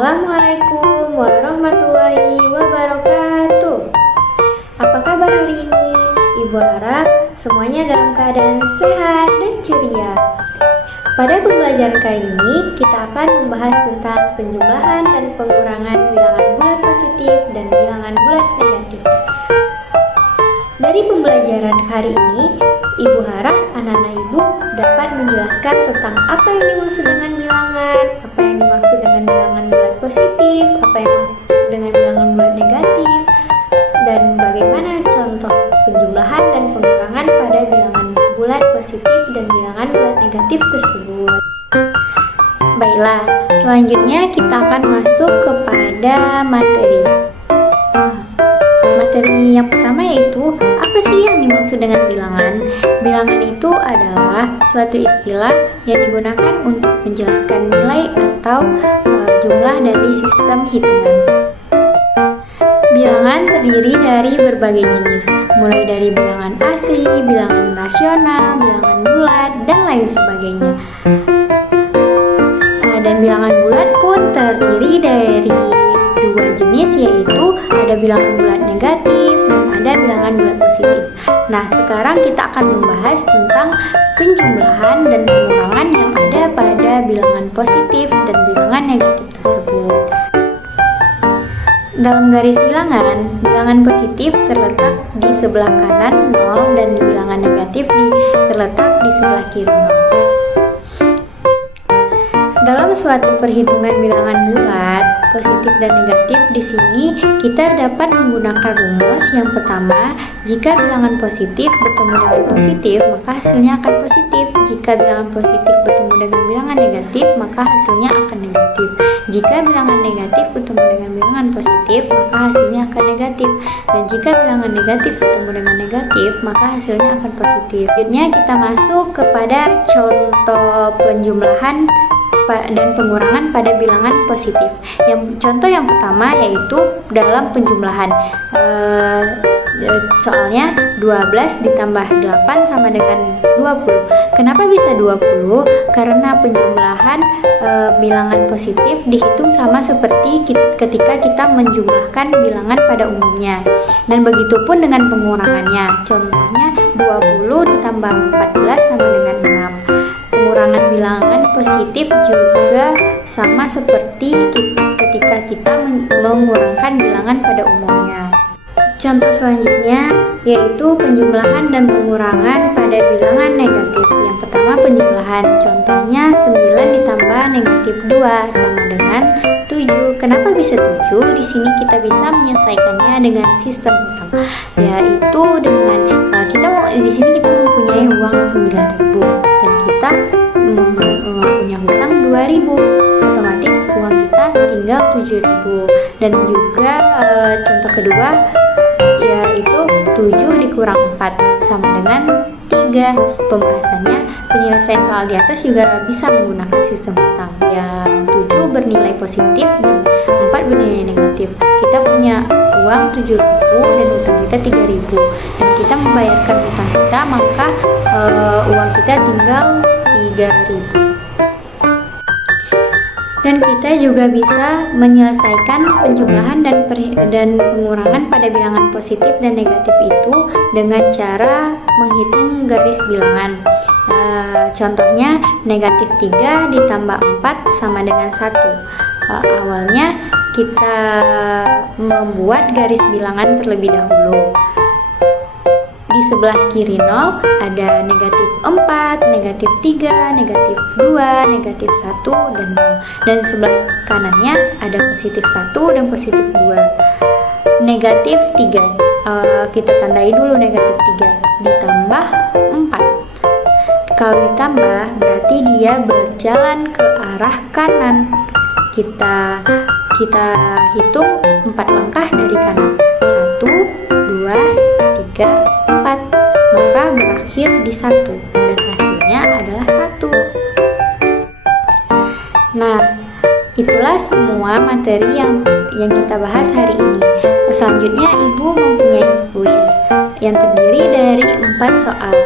Assalamualaikum warahmatullahi wabarakatuh. Apa kabar hari ini? Ibu harap semuanya dalam keadaan sehat dan ceria. Pada pembelajaran kali ini, kita akan membahas tentang penjumlahan dan pengurangan bilangan bulat positif dan bilangan bulat negatif. Dari pembelajaran hari ini, Ibu harap anak-anak Ibu dapat menjelaskan tentang apa yang dimaksud dengan bilangan, apa yang dimaksud dengan bilangan bulat positif, apa yang dimaksud dengan bilangan bulat negatif, dan bagaimana contoh penjumlahan dan pengurangan pada bilangan bulat positif dan bilangan bulat negatif tersebut. Baiklah, selanjutnya kita akan masuk kepada materi. Materi yang pertama yaitu apa sih yang dimaksud dengan bilangan? Bilangan itu adalah suatu istilah yang digunakan untuk menjelaskan nilai atau jumlah dari sistem hitungan. Bilangan terdiri dari berbagai jenis, mulai dari bilangan asli, bilangan rasional, bilangan bulat, dan lain sebagainya. Dan bilangan bulat pun terdiri dari dua jenis, yaitu ada bilangan bulat negatif dan ada bilangan bulat positif. Nah, sekarang kita akan membahas tentang penjumlahan dan pengurangan yang ada pada bilangan positif dan bilangan negatif tersebut. Dalam garis bilangan positif terletak di sebelah kanan 0 dan bilangan negatif terletak di sebelah kiri 0. Dalam suatu perhitungan bilangan bulat, positif dan negatif, di sini kita dapat menggunakan rumus yang pertama, jika bilangan positif bertemu dengan positif, maka hasilnya akan positif. Jika bilangan positif bertemu dengan bilangan negatif, maka hasilnya akan negatif. Jika bilangan negatif bertemu dengan bilangan positif, maka hasilnya akan negatif. Dan jika bilangan negatif bertemu dengan negatif, maka hasilnya akan positif. Selanjutnya kita masuk kepada contoh penjumlahan dan pengurangan pada bilangan positif. Contoh yang pertama yaitu dalam penjumlahan. Soalnya 12 ditambah 8 sama dengan 20. Kenapa bisa 20? Karena penjumlahan bilangan positif dihitung sama seperti ketika kita menjumlahkan bilangan pada umumnya. Dan begitu pun dengan pengurangannya. Contohnya 20 ditambah 14 sama dengan 6. Pengurangan bilangan positif juga sama seperti ketika kita mengurangkan bilangan pada umumnya. Contoh selanjutnya yaitu penjumlahan dan pengurangan pada bilangan negatif. Yang pertama penjumlahan, contohnya 9 ditambah negatif 2 sama dengan 7. Kenapa bisa 7? Di sini kita bisa menyelesaikannya dengan sistem hutang, yaitu dengan di sini kita mempunyai uang 9.000 dan kita punya hutang 2.000, otomatis uang kita tinggal 7.000. Dan juga contoh kedua yaitu 7 dikurang 4 sama dengan 3. Pembahasannya penyelesaian soal di atas juga bisa menggunakan sistem hutang. Yang 7 bernilai positif dan 4 bernilai negatif. Kita punya uang 7.000 dan hutang kita 3.000. Dan kita membayarkan hutang kita, maka uang kita tinggal 3.000. Dan kita juga bisa menyelesaikan penjumlahan dan pengurangan pada bilangan positif dan negatif itu dengan cara menghitung garis bilangan. Contohnya negatif 3 ditambah 4 sama dengan 1. Awalnya kita membuat garis bilangan terlebih dahulu. Di sebelah kiri 0 ada negatif 4, negatif 3, negatif 2, negatif 1, dan 0. Dan sebelah kanannya ada positif 1 dan positif 2. Negatif 3, kita tandai dulu negatif 3, ditambah 4. Kalau ditambah berarti dia berjalan ke arah kanan. Kita hitung 4 langkah dari kanan. 1, 2, 3, 4, maka berakhir di 1 dan hasilnya adalah 1. Nah, itulah semua materi yang kita bahas hari ini. Selanjutnya Ibu mempunyai kuis yang terdiri dari 4 soal.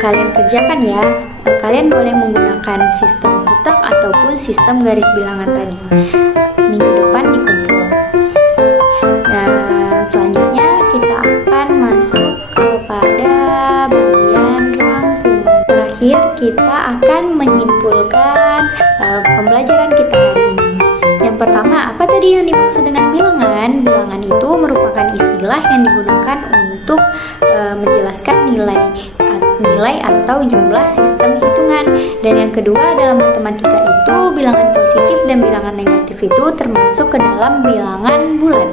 Kalian kerjakan ya. Kalian boleh menggunakan sistem hutang ataupun sistem garis bilangan tadi. Minggu tadi yang dimaksud dengan bilangan? Bilangan itu merupakan istilah yang digunakan untuk menjelaskan nilai atau jumlah sistem hitungan. Dan yang kedua, dalam matematika itu bilangan positif dan bilangan negatif itu termasuk ke dalam bilangan bulat.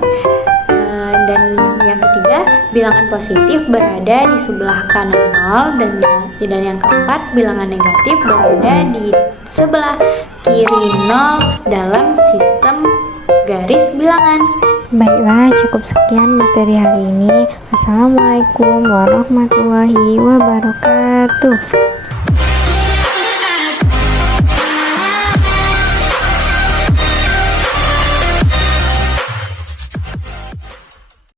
Dan yang ketiga, bilangan positif berada di sebelah kanan 0, dan yang keempat, bilangan negatif berada di sebelah kiri 0 dalam sistem garis bilangan. Baiklah, cukup sekian materi hari ini. Assalamualaikum warahmatullahi wabarakatuh.